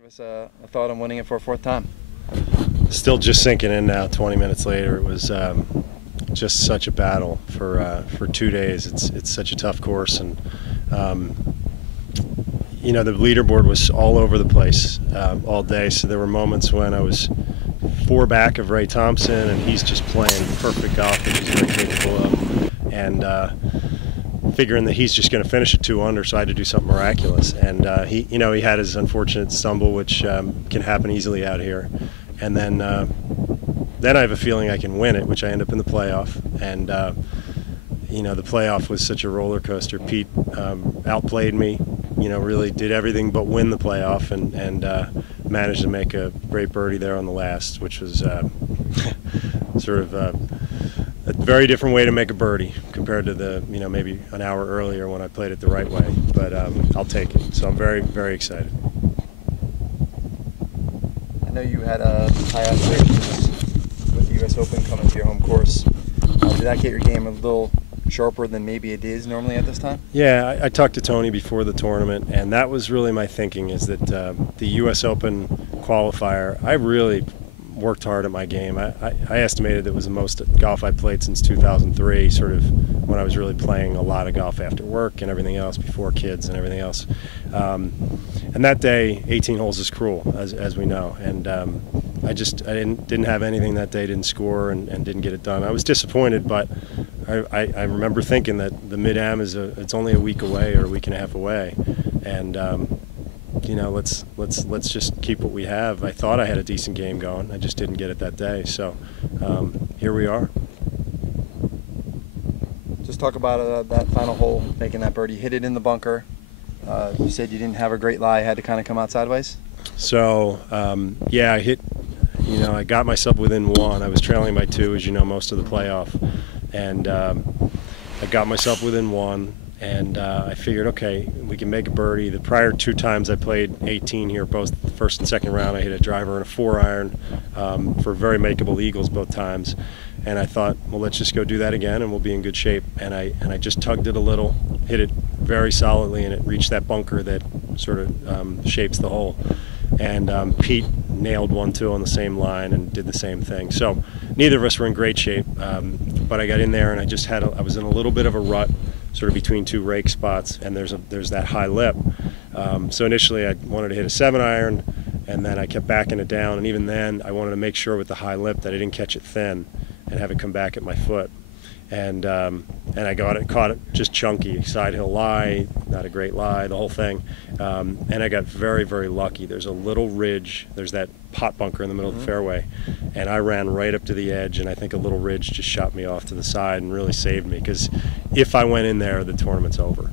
Give us a thought on winning it for a fourth time. Still just sinking in now. 20 minutes later, it was just such a battle for 2 days. It's such a tough course, and you know, the leaderboard was all over the place all day. So there were moments when I was 4 back of Ray Thompson, and he's just playing perfect golf that he's very capable of, and figuring that he's just going to finish at 2 under, so I had to do something miraculous. And he had his unfortunate stumble, which can happen easily out here. And then I have a feeling I can win it, which I end up in the playoff. And the playoff was such a roller coaster. Pete outplayed me, really did everything but win the playoff, and managed to make a great birdie there on the last, which was sort of a very different way to make a birdie compared to the maybe an hour earlier when I played it the right way. But I'll take it. So I'm very, very excited. I know you had high aspirations with the U.S. Open coming to your home course. Did that get your game a little sharper than maybe it is normally at this time? Yeah, I talked to Tony before the tournament, and that was really my thinking, is that the U.S. Open qualifier, I really worked hard at my game. I estimated it was the most golf I played since 2003, sort of when I was really playing a lot of golf after work and everything else, before kids and everything else. And that day, 18 holes is cruel, as we know. And I didn't have anything that day, didn't score, and didn't get it done. I was disappointed, but I remember thinking that the Mid-Am it's only a week away, or a week and a half away, and let's just keep what we have. I thought I had a decent game going. I just didn't get it that day. So here we are. Just talk about that final hole, making that birdie. Hit it in the bunker. You said you didn't have a great lie. Had to kind of come out sideways. So I hit. I got myself within 1. I was trailing by 2, as you know, most of the playoff, and I got myself within 1. And I figured, okay, we can make a birdie. The prior 2 times I played 18 here, both the first and second round, I hit a driver and a 4-iron for very makeable eagles both times. And I thought, well, let's just go do that again, and we'll be in good shape. And I just tugged it a little, hit it very solidly, and it reached that bunker that sort of shapes the hole. And Pete nailed 1 too on the same line and did the same thing. So neither of us were in great shape, but I got in there, and I was in a little bit of a rut, sort of between 2 rake spots, and there's that high lip. So initially I wanted to hit a 7-iron, and then I kept backing it down, and even then I wanted to make sure with the high lip that I didn't catch it thin and have it come back at my foot. And I caught it just chunky, side hill lie, not a great lie, the whole thing. And I got very, very lucky. There's a little ridge, there's that pot bunker in the middle of the fairway, and I ran right up to the edge, and I think a little ridge just shot me off to the side and really saved me, because if I went in there, the tournament's over.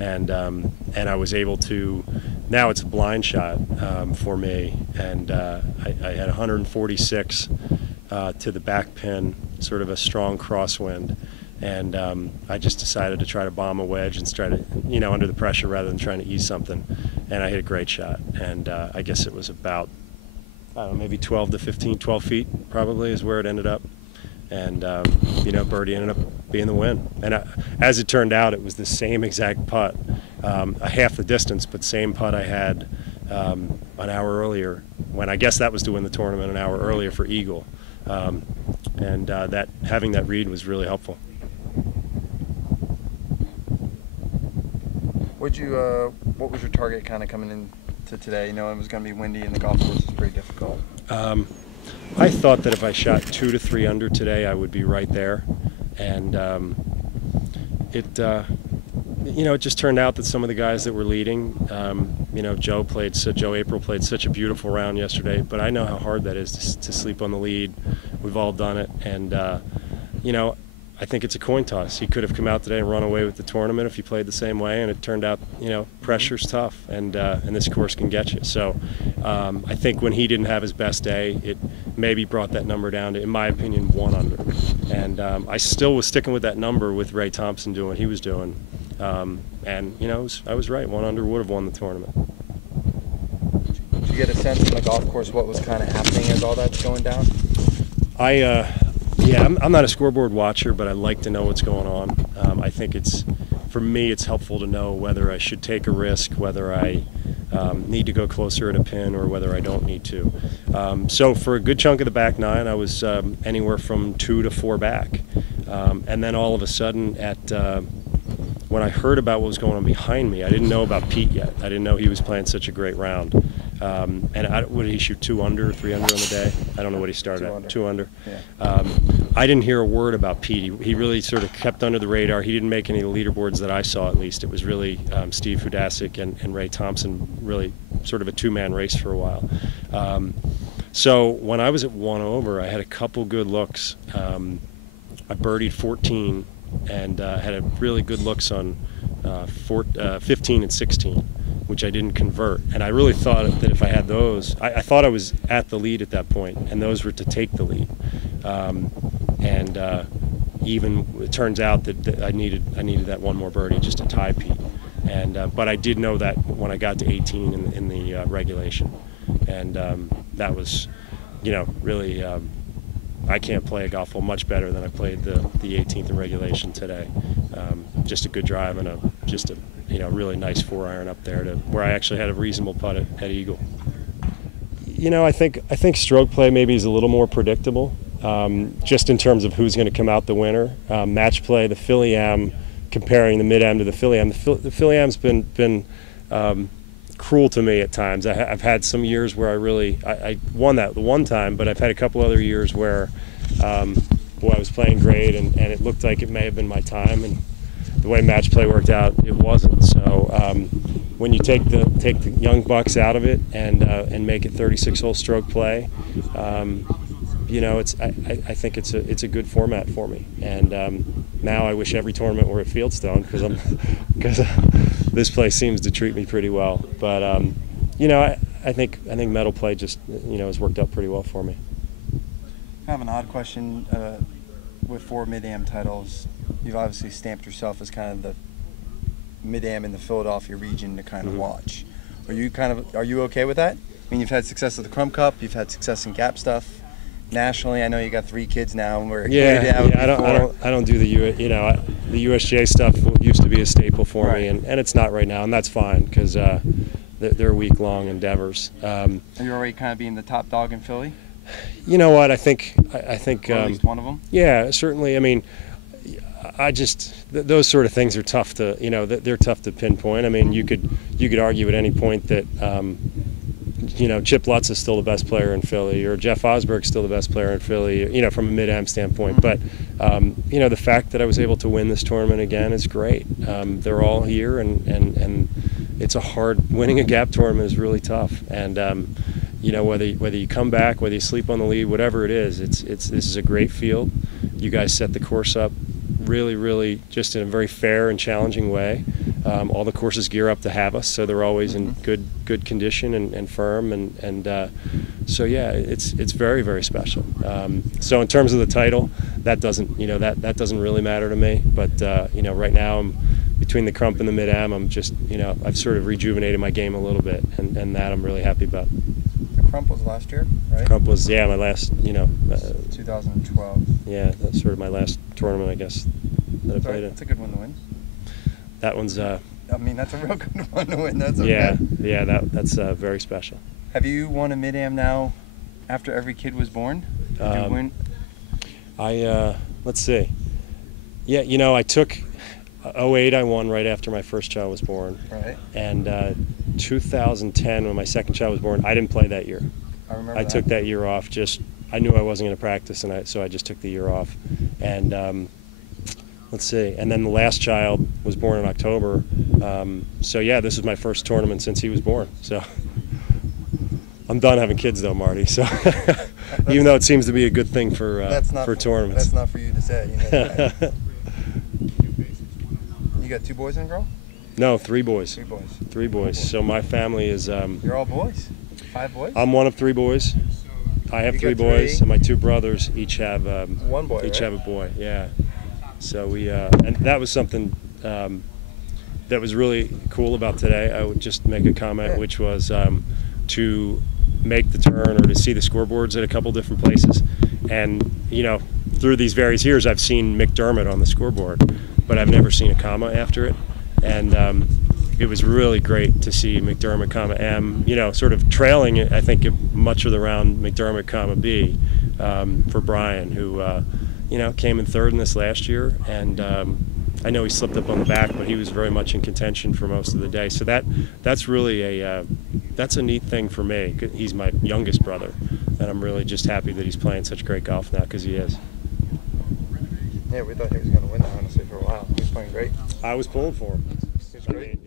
And I was able to, now it's a blind shot for me, and I had 146 to the back pin, sort of a strong crosswind, and I just decided to try to bomb a wedge and try to, under the pressure rather than trying to ease something, and I hit a great shot. And I guess it was about, I don't know, maybe 12 feet probably is where it ended up. And birdie ended up being the win. And as it turned out, it was the same exact putt, a half the distance, but same putt I had an hour earlier, when I guess that was to win the tournament, an hour earlier for eagle. And having that read was really helpful. What was your target kind of coming into today? It was going to be windy, and the golf course is pretty difficult. I thought that if I shot 2 to 3 under today, I would be right there. And it just turned out that some of the guys that were leading, Joe April played such a beautiful round yesterday, but I know how hard that is to sleep on the lead. We've all done it, and I think it's a coin toss. He could have come out today and run away with the tournament if he played the same way, and it turned out, pressure's tough, and this course can get you. So I think when he didn't have his best day, it maybe brought that number down to, in my opinion, 1 under. And I still was sticking with that number with Ray Thompson doing what he was doing. I was right. 1 under would have won the tournament. Did you get a sense on the golf course what was kind of happening as all that's going down? I'm not a scoreboard watcher, but I like to know what's going on. I think for me, it's helpful to know whether I should take a risk, whether I need to go closer at a pin or whether I don't need to. So for a good chunk of the back nine, I was anywhere from 2 to 4 back. And then all of a sudden, when I heard about what was going on behind me, I didn't know about Pete yet. I didn't know he was playing such a great round. And what did he shoot, 2 under, 3 under on the day? I don't know what he started at, 2 under. Yeah. I didn't hear a word about Pete. He really sort of kept under the radar. He didn't make any of the leaderboards that I saw, at least. It was really Steve Hudasic and Ray Thompson, really sort of a 2-man race for a while. So when I was at 1 over, I had a couple good looks. I birdied 14 and had a really good looks on 15 and 16, which I didn't convert. And I really thought that if I had those, I thought I was at the lead at that point, and those were to take the lead. Even it turns out that I needed that one more birdie just to tie Pete. But I did know that when I got to 18 in the regulation, and that was, really. I can't play a golf hole much better than I played the 18th in regulation today. Just a good drive and just a really nice 4-iron up there to where I actually had a reasonable putt at eagle. I think stroke play maybe is a little more predictable, just in terms of who's going to come out the winner. Match play, the Philly-Am, comparing the Mid-Am to the Philly-Am. The Philly-Am's been cruel to me at times. I've had some years where I won that the one time, but I've had a couple other years where I was playing great and it looked like it may have been my time, and the way match play worked out, it wasn't. So when you take the young bucks out of it and make it 36-hole stroke play, I think it's a good format for me. And now I wish every tournament were at Fieldstone because this place seems to treat me pretty well. But I think medal play just has worked out pretty well for me. I have an odd question. With 4 Mid-Am titles, you've obviously stamped yourself as kind of the Mid-Am in the Philadelphia region to kind of watch. Are you okay with that? I mean, you've had success at the Crumb Cup, you've had success in Gap stuff. Nationally, I know you got 3 kids now, and we're I don't do the the USGA stuff used to be a staple for me, and it's not right now, and that's fine because they're week-long endeavors. Are you already kind of being the top dog in Philly? You know what? I think or at least one of them. Yeah, certainly. I mean, those sort of things are tough to they're tough to pinpoint. I mean, you could argue at any point that Chip Lutz is still the best player in Philly, or Jeff Osberg's still the best player in Philly, from a Mid-Am standpoint. But, the fact that I was able to win this tournament again is great. They're all here, and it's winning a Gap tournament is really tough. And, whether you come back, whether you sleep on the lead, whatever it is, this is a great field. You guys set the course up really, really just in a very fair and challenging way. All the courses gear up to have us, so they're always in good condition and firm, and so yeah, it's very, very special. So in terms of the title, that doesn't that doesn't really matter to me. But right now I'm between the Crump and the Mid-Am. I'm just I've sort of rejuvenated my game a little bit, and that I'm really happy about. The Crump was last year, right? Crump was my last 2012. Yeah, that's sort of my last tournament, I guess, that I played in. That's a good one to win. That one's I mean, that's a real good one to win. That's okay. Yeah, that's very special. Have you won a Mid-Am now after every kid was born? Did you win? Let's see. Yeah, I took 08. I won right after my first child was born. Right. And 2010, when my second child was born, I didn't play that year. I remember. I took that year off. I knew I wasn't going to practice, so I just took the year off. And let's see. And then the last child was born in October. So yeah, this is my first tournament since he was born. So I'm done having kids though, Marty. So even though it seems to be a good thing for tournaments. That's not for you to say. You got 2 boys and a girl? No, 3 boys. 3 boys. 3 boys. So my family is. You're all boys? 5 boys? I'm one of 3 boys. I have 3 boys, and my 2 brothers each have 1 boy. Each have a boy. Yeah. So we and that was something that was really cool about today. I would just make a comment, which was to make the turn or to see the scoreboards at a couple different places, and through these various years, I've seen McDermott on the scoreboard, but I've never seen a comma after it. And it was really great to see McDermott, M, sort of trailing it, I think, much of the round McDermott, B, for Brian, who, came in third in this last year, and I know he slipped up on the back, but he was very much in contention for most of the day. So that's really that's a neat thing for me. He's my youngest brother, and I'm really just happy that he's playing such great golf now, because he is. Yeah, we thought he was going to win that, honestly, for a while. He was playing great. I was pulling for him. He's great.